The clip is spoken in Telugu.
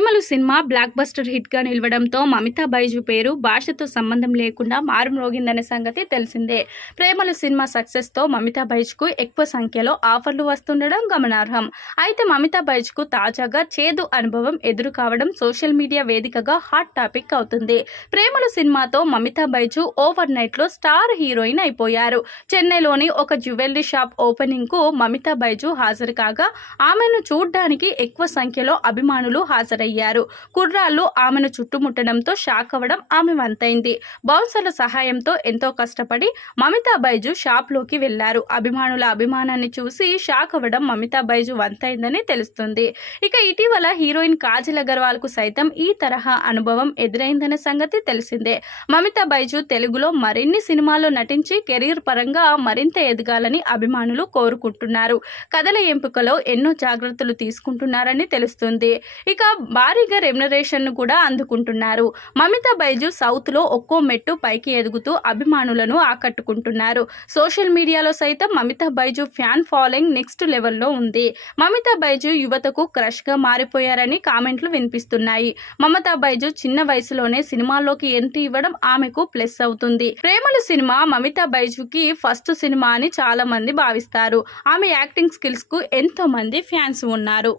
time Premalu cinema blockbuster హిట్గా నిలవడంతో మమితా బైజు పేరు భాషతో సంబంధం లేకుండా మారుమ్రోగిందనే సంగతి తెలిసిందే. ప్రేమలు సినిమా సక్సెస్తో మమితా బైజ్కు ఎక్కువ సంఖ్యలో ఆఫర్లు వస్తుండడం గమనార్హం. అయితే మమితా బైజ్కు తాజాగా చేదు అనుభవం ఎదురు కావడం సోషల్ మీడియా వేదికగా హాట్ టాపిక్ అవుతుంది. ప్రేమలు సినిమాతో మమితా బైజు ఓవర్ నైట్లో స్టార్ హీరోయిన్ అయిపోయారు. చెన్నైలోని ఒక జ్యువెలరీ షాప్ ఓపెనింగ్కు మమితా బైజు హాజరు కాగా ఆమెను చూడ్డానికి ఎక్కువ సంఖ్యలో అభిమానులు హాజరయ్యారు. కుర్రాళ్ళు ఆమెను చుట్టుముట్టడంతో షాక్ అవ్వడం ఆమె వంతైంది. బౌన్సర్ల సహాయంతో ఎంతో కష్టపడి మమితా బైజు షాప్లోకి వెళ్ళారు అభిమానుల అభిమానాన్ని చూసి షాక్ అవ్వడం మమితా బైజు వంతైందని తెలుస్తుంది. ఇక ఇటీవల హీరోయిన్ కాజల్ అగర్వాల్కు సైతం ఈ తరహా అనుభవం ఎదురైందనే సంగతి తెలిసిందే. మమితా బైజు తెలుగులో మరిన్ని సినిమాల్లో నటించి కెరీర్ పరంగా మరింత ఎదగాలని అభిమానులు కోరుకుంటున్నారు. కథల ఎంపికలో ఎన్నో జాగ్రత్తలు తీసుకుంటున్నారని తెలుస్తుంది. ఇక భారీగా రెమ్యునరేషన్ను కూడా అందుకుంటున్నారు. మమితా బైజు సౌత్లో ఒక్కో మెట్టు పైకి ఎదుగుతూ అభిమానులను ఆకట్టుకుంటున్నారు. సోషల్ మీడియాలో సైతం Mamitha Baiju fan following next లెవెల్లో ఉంది. మమితా బైజు యువతకు క్రష్గా మారిపోయారని కామెంట్లు వినిపిస్తున్నాయి. మమతా బైజు చిన్న వయసులోనే సినిమాల్లోకి ఎంట్రీ ఇవ్వడం ఆమెకు ప్లస్ అవుతుంది. ప్రేమలు సినిమా మమితా బైజుకి ఫస్ట్ సినిమా అని చాలా మంది భావిస్తారు. ఆమె యాక్టింగ్ స్కిల్స్కు ఎంతో మంది ఫ్యాన్స్ ఉన్నారు.